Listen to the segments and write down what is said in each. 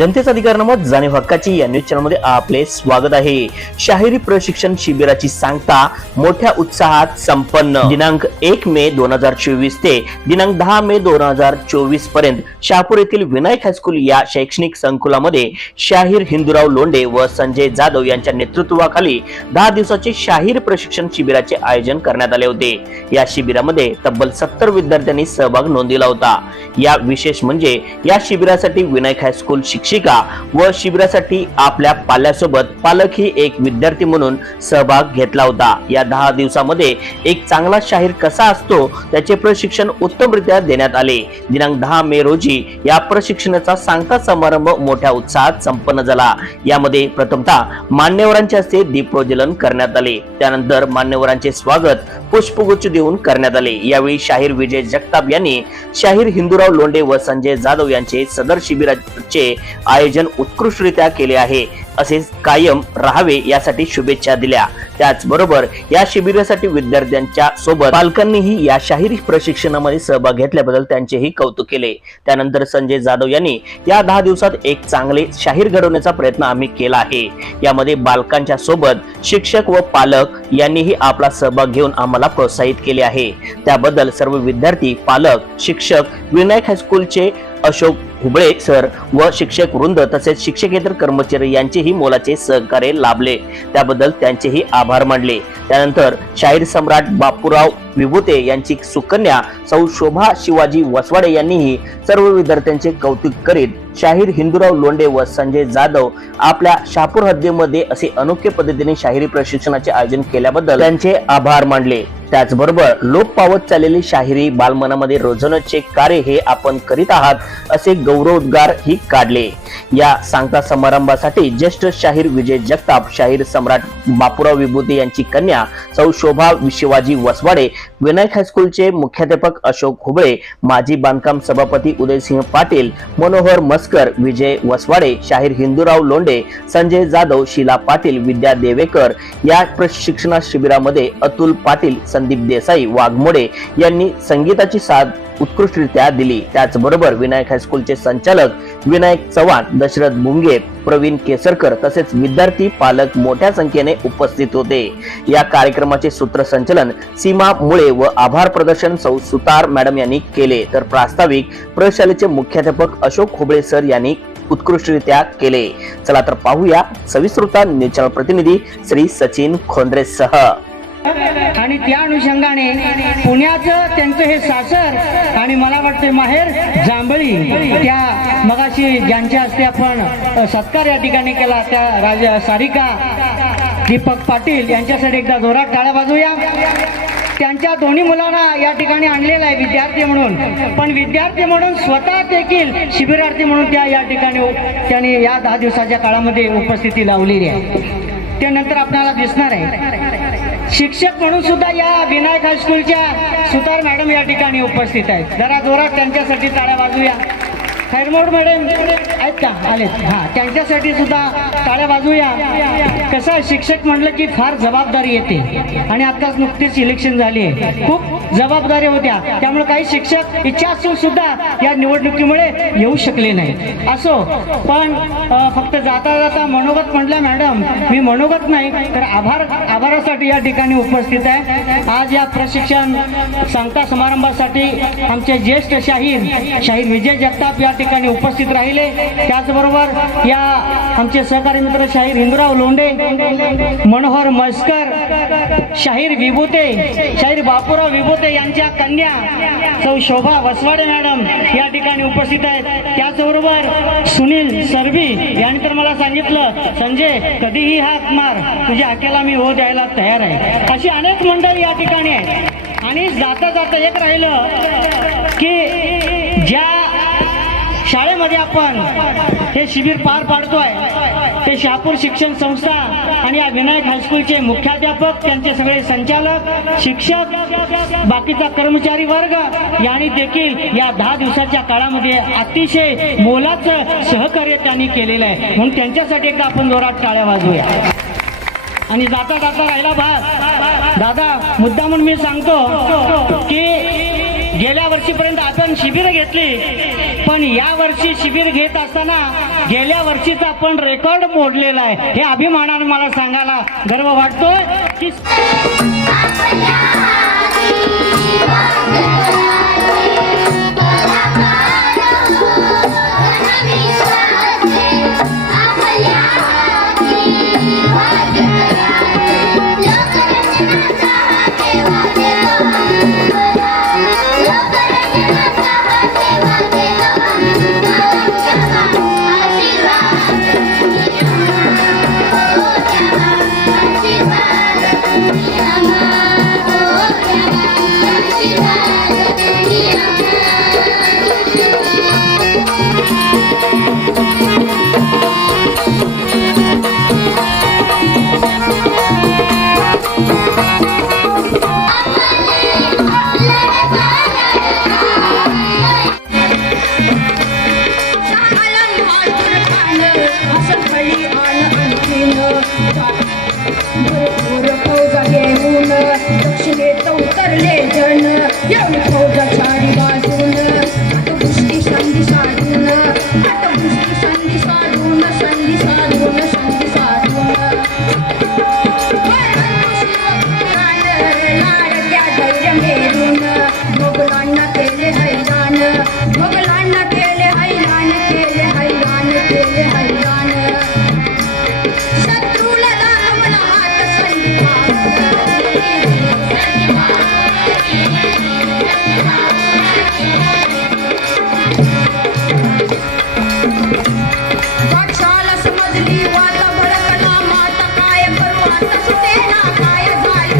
जनतेचा अधिकार नमत जाणीव हक्काची या न्यूज चॅनल मध्ये आपले स्वागत आहे। शाहिरी प्रशिक्षण शिबिराची सांगता मोठ्या उत्साहात संपन्न। दिनांक 1 मे 2024 ते दिनांक 10 मे 2024 पर्यंत शहापूर येथील विनायक हायस्कूल या शैक्षणिक संकुलामध्ये शाहीर हिंदूराव लोंढे व संजय जाधव यांच्या नेतृत्वाखाली 10 दिवसाचे शाहीर प्रशिक्षण शिबिराचे आयोजन करण्यात आले होते। या शिबिरामध्ये तब्बल 70 विद्यार्थ्यांनी सहभाग नोंदविला होता। या विशेष म्हणजे या शिबिरासाठी विनायक हायस्कूल शिक्षिका व शिबिरासाठी आपल्या पाल्यासोबत पालकही एक विद्यार्थी म्हणून सहभाग घेतला होता। या 10 दिवसामध्ये एक चांगला शाहीर कसा असतो त्याचे प्रशिक्षण उत्तमरित्या देण्यात आले। दिनांक 10 मे रोजी या प्रशिक्षणाचा सांगता समारंभ मोठ्या उत्साहात संपन्न झाला। यामध्ये प्रथमतः मान्यवरांच्या हस्ते दीप प्रज्वलन करण्यात आले। त्यानंतर मान्यवरांचे स्वागत पुष्पगुच्छ देऊन करण्यात आले। यावेळी शाहीर विजय जगताप यांनी शाहीर हिंदूराव लोंढे व संजय जाधव यांचे सदर शिबिराचे आयोजन उत्कृष्टरित्या केले आहे असे कायम राहावे यासाठी शुभेच्छा दिल्या। त्याचबरोबर या शिबिरासाठी विद्यार्थ्यांच्या सोबत पालकांनीही या शाहिरी प्रशिक्षणामध्ये सहभाग घेतल्याबद्दल त्यांचेही कौतुक केले। त्यानंतर संजय जाधव यांनी या 10 दिवसात एक चांगले शाहीर घडवण्याचा प्रयत्न आम्ही केला आहे। यामध्ये बालकांच्या सोबत शिक्षक व पालक यांनीही आपला सहभाग घेऊन आम्हाला प्रोत्साहित केले आहे। त्याबद्दल सर्व विद्यार्थी, पालक, शिक्षक, विनायक हायस्कूलचे अशोक हुबळे सर व शिक्षक वृंद तसेच शिक्षकेतर कर्मचारी यांचेही मोलाचे सहकार्य लाभले। त्याबद्दल त्यांचेही आभार मानले। त्यानंतर शाहीर सम्राट बापूराव विभूते यांची सुकन्या सौ शोभा शिवाजी वसवाडे यांनीही सर्व विद्यार्थ्यांचे कौतुक करीत शाहीर हिंदूराव लोंढे व संजय जाधव आपल्या शहापूर हद्दीमध्ये असे अनोखे पद्धतीने शाहिरी प्रशिक्षणाचे आयोजन केल्याबद्दल त्यांचे आभार मानले। त्याचबरोबर लोप पावत चाललेली शाहिरी बालमनामध्ये रुजवण्याचे कार्य हे आपण करीत आहात असे गौरवोद्गार ही काढले। या सांगता समारंभासाठी ज्येष्ठ शाहीर विजय जगताप, शाहीर सम्राट बापूराव विभूते यांची कन्या सौ शोभा शिवाजी वसवाडे, विनायक हायस्कूलचे मुख्याध्यापक अशोक हुबळे, माजी बांधकाम सभापती उदयसिंह पाटील, मनोहर मस्कर, विजय वसवाडे, शाहीर हिंदूराव लोंढे, संजय जाधव, शीला पाटील, विद्या देवेकर या प्रशिक्षण शिबिरामध्ये अतुल पाटील, संदीप देसाई, वाघमोडे यांनी संगीताची साथ उत्कृष्टरित्या दिली। त्याचबरोबर विनायक हायस्कूलचे संचालक विनायक चव्हाण, दशरथ बुंगे, प्रवीण केसरकर तसेच विद्यार्थी, पालक मोठ्या संख्येने उपस्थित होते। या कार्यक्रमाचे सूत्रसंचालन सीमा मुळे व आभार प्रदर्शन सौ सुतार मॅडम यांनी केले, तर प्रास्ताविक प्रशालेचे मुख्याध्यापक अशोक हुबळे सर यांनी उत्कृष्टरित्या केले। चला तर पाहूया सविस्तर न्यूज चॅनल प्रतिनिधी श्री सचिन खोंद्रे सह। आणि त्या अनुषंगाने पुण्याचं त्यांचं हे सासर आणि मला वाटते माहेर जांभळी, त्या मगाशी ज्यांच्या हस्ते आपण सत्कार या ठिकाणी केला त्या राजा सारिका दीपक पाटील यांच्यासाठी एकदा जोरात टाळ्या वाजवूया। त्यांच्या दोन्ही मुलांना या ठिकाणी आणलेला आहे विद्यार्थी म्हणून, पण विद्यार्थी म्हणून स्वतः देखील शिबिरार्थी म्हणून त्या या ठिकाणी त्यांनी या 10 दिवसाच्या काळामध्ये उपस्थिती लावलेली आहे। त्यानंतर आपल्याला दिसणार आहे शिक्षक म्हणून सुद्धा या विनायक हायस्कूलच्या सुतार मॅडम या ठिकाणी उपस्थित आहेत। जरा जोरात त्यांच्यासाठी टाळ्या वाजवूया। खैरमोड मॅडम आहेत का? आले? हा, त्यांच्यासाठी सुद्धा टाळ्या वाजवूया। कसं आहे, शिक्षक म्हटलं की फार जबाबदारी येते आणि आताच नुकतीच इलेक्शन झाली आहे, खूप जबाबदारी होत्या, त्यामुळे काही शिक्षक इच्छा असून सुद्धा या निवडणुकीमुळे येऊ शकले नाही। असो, पण फक्त जाता जाता मनोगत म्हटलं मॅडम, मी मनोगत नाही तर आभारासाठी या ठिकाणी उपस्थित आहे। आज या प्रशिक्षण सांगता समारंभासाठी आमचे ज्येष्ठ शाहीर विजय जगताप या ठिकाणी उपस्थित राहिले। त्याचबरोबर या आमचे सहकारी मित्र शाहीर हिंदूराव लोंढे, मनोहर मस्कर, शाहीर विभूते, शाहीर बापूराव विभूते यांच्या कन्या सौ शोभा वसवाडे मॅडम या ठिकाणी उपस्थित आहेत। त्याचबरोबर सुनील सरभी यांनी तर मला सांगितलं, संजय कधीही हाक मार, तुझ्या हाकेला मी हो द्यायला तयार आहे। अशी अनेक मंडळी या ठिकाणी आहेत। आणि जाता जाता एक राहिलं की ज्या शाळेमध्ये आपण हे शिबिर पार पाडतोय ते शहापूर शिक्षण संस्था आणि या विनायक हायस्कूलचे मुख्याध्यापक, त्यांचे सगळे संचालक, शिक्षक, बाकीचा कर्मचारी वर्ग यांनी देखील या 10 दिवसाच्या काळामध्ये अतिशय मोलाचं सहकार्य त्यांनी केलेलं आहे, म्हणून त्यांच्यासाठी एकदा आपण जोरात टाळ्या वाजवूया। आणि जाता जाता राहिला भाग दादा, मुद्दा म्हणून मी सांगतो की गेल्या वर्षीपर्यंत आपण शिबिर घेतली, पण या वर्षी शिबिर घेत असताना गेल्या वर्षीचा आपण रेकॉर्ड मोडलेला आहे. हे अभिमानाने मला सांगायला गर्व वाटतोय की दक्षिणेत उतरले जण येऊन फौजा चारी बाजून हातपुष्टी संधी साधून हातपुष्टी संधी साधून संधी साधून संधी साधून लाडक्या धैर्य मेरून मोगलांना केले हैराण मोगलांना केले हैराण केले हैराण केले हैराण शत्रूला लावला हात संधी पक्षाला समजली वाता भडकला माता काय करू आता सुटेना काय झाले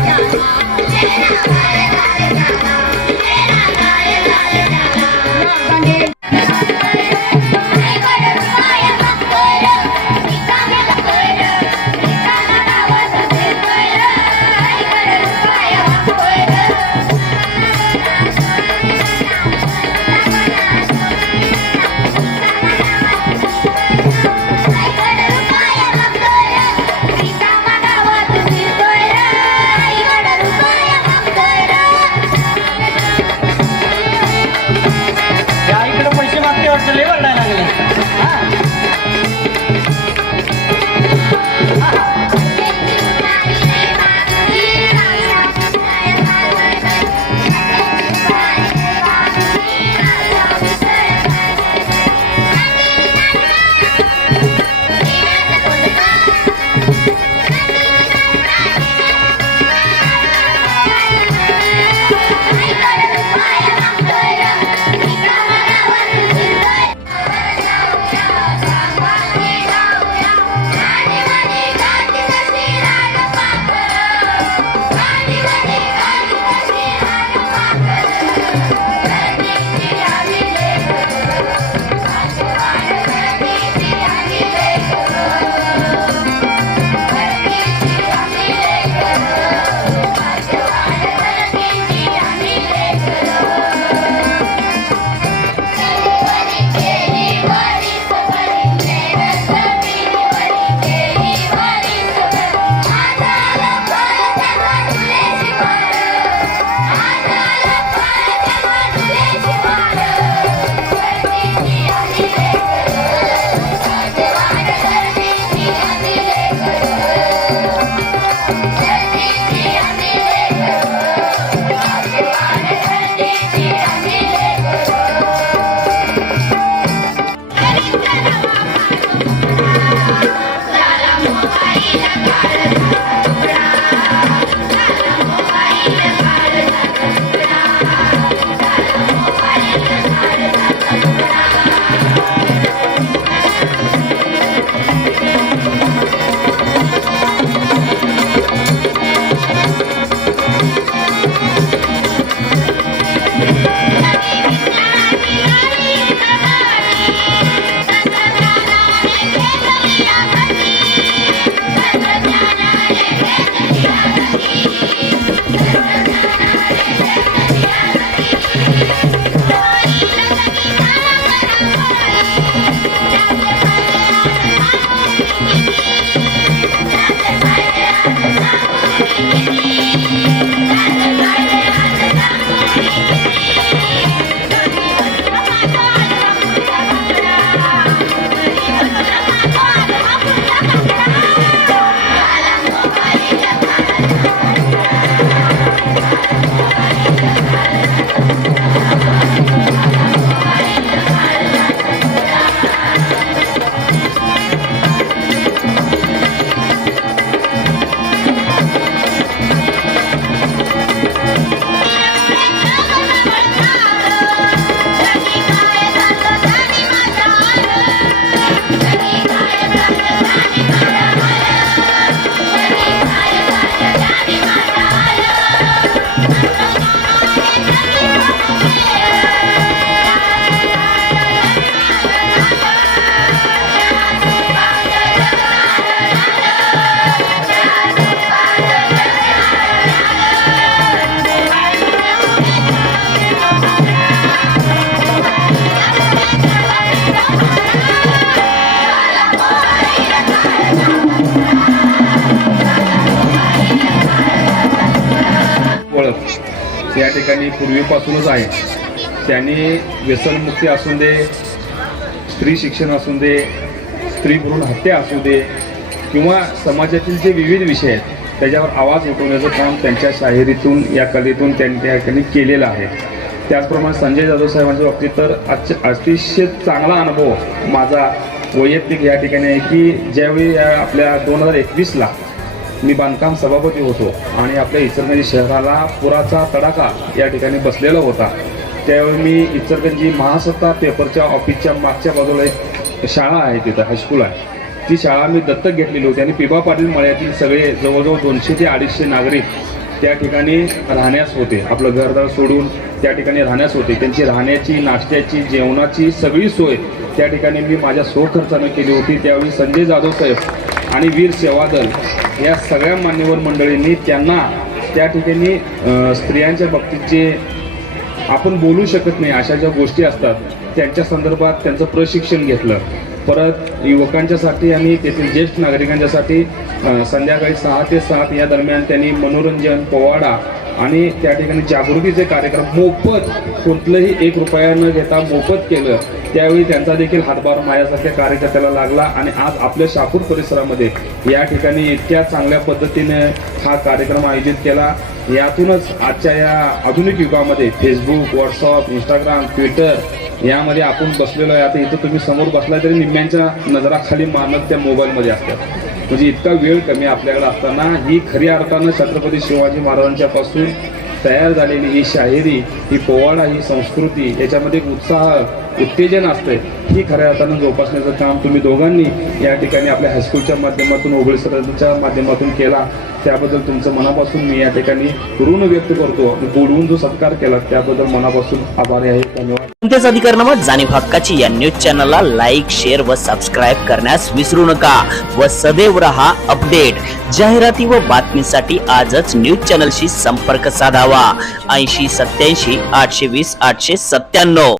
या ठिकाणी पूर्वीपासूनच आहे. त्यांनी व्यसनमुक्ती असू दे, स्त्री शिक्षण असू दे, स्त्री भ्रूण हत्या असू दे किंवा समाजातील जे विविध विषय आहेत त्याच्यावर आवाज उठवण्याचं काम त्यांच्या शाहिरीतून, या कलेतून त्यांनी त्या ठिकाणी केलेलं आहे. त्याचप्रमाणे संजय जाधव साहेबांच्या बाबतीत तर अतिशय चांगला अनुभव माझा वैयक्तिक या ठिकाणी आहे की ज्यावेळी आपल्या 2021ला मी बांधकाम सभापती होतो आणि आपल्या इचलकरंजी शहराला पुराचा तडाखा या ठिकाणी बसलेला होता, त्यावेळी मी इचलकरंजी महासत्ता पेपरच्या ऑफिसच्या मागच्या बाजूला एक शाळा आहे, तिथं हायस्कूल आहे, ती शाळा मी दत्तक घेतलेली होती आणि पिबा पाटील मळ्यातील सगळे जवळजवळ 200 ते 250 नागरिक त्या ठिकाणी राहण्यास होते. आपलं घरदार सोडून त्या ठिकाणी राहण्यास होते. त्यांची राहण्याची, नाश्त्याची, जेवणाची सगळी सोय त्या ठिकाणी मी माझ्या स्वखर्चानं केली होती. त्यावेळी संजय जाधव साहेब आणि वीर सेवादल या सगळ्या मान्यवर मंडळींनी त्यांना त्या ठिकाणी स्त्रियांच्या बाबतीत जे आपण बोलू शकत नाही अशा ज्या गोष्टी असतात त्यांच्या संदर्भात त्यांचं प्रशिक्षण घेतलं. परत युवकांच्यासाठी आणि तेथील ज्येष्ठ नागरिकांच्यासाठी संध्याकाळी 6 ते 7 या दरम्यान त्यांनी मनोरंजन, पोवाडा आणि त्या ठिकाणी जागृतीचे कार्यक्रम मोफत, कुठलंही 1 रुपया न घेता मोफत केलं. त्यावेळी त्यांचा देखील हातभार माझ्यासारख्या कार्यकर्त्याला लागला आणि आज आपल्या शहापूर परिसरामध्ये या ठिकाणी इतक्या चांगल्या पद्धतीने हा कार्यक्रम आयोजित केला. यातूनच आजच्या या आधुनिक युगामध्ये फेसबुक, व्हॉट्सअप, इंस्टाग्राम, ट्विटर यामध्ये आपण बसलेलो आहे. आता इथं तुम्ही समोर बसला तरी निम्म्यांच्या नजराखाली मानत त्या मोबाईलमध्ये असतात. म्हणजे इतका वेळ कमी आपल्याकडे असताना ही खऱ्या अर्थानं छत्रपती शिवाजी महाराजांच्या पासून तयार झालेली ही शाहिरी, ही पोवाडा, ही संस्कृती, याच्यामध्ये एक उत्साह, उत्तेजन असते, ही खऱ्या अर्थानं जोपासण्याचं काम तुम्ही दोघांनी या ठिकाणी आपल्या हायस्कूलच्या माध्यमातून, ओगळे सरांच्या माध्यमातून केला. त्याबद्दल तुमचं मनापासून मी या ठिकाणी ऋण व्यक्त करतो. बोलवून जो सत्कार केला त्याबद्दल मनापासून आभारी आहे. धन्यवाद. कोणत्याच अधिकारनामा जाणीव हक्काची या न्यूज चॅनलला लाईक, शेअर व सबस्क्राईब करण्यास विसरू नका व सदैव रहा अपडेट. जाहिराती व बातमीसाठी आजच न्यूज चॅनलशी संपर्क साधावा. 80 87 820 897.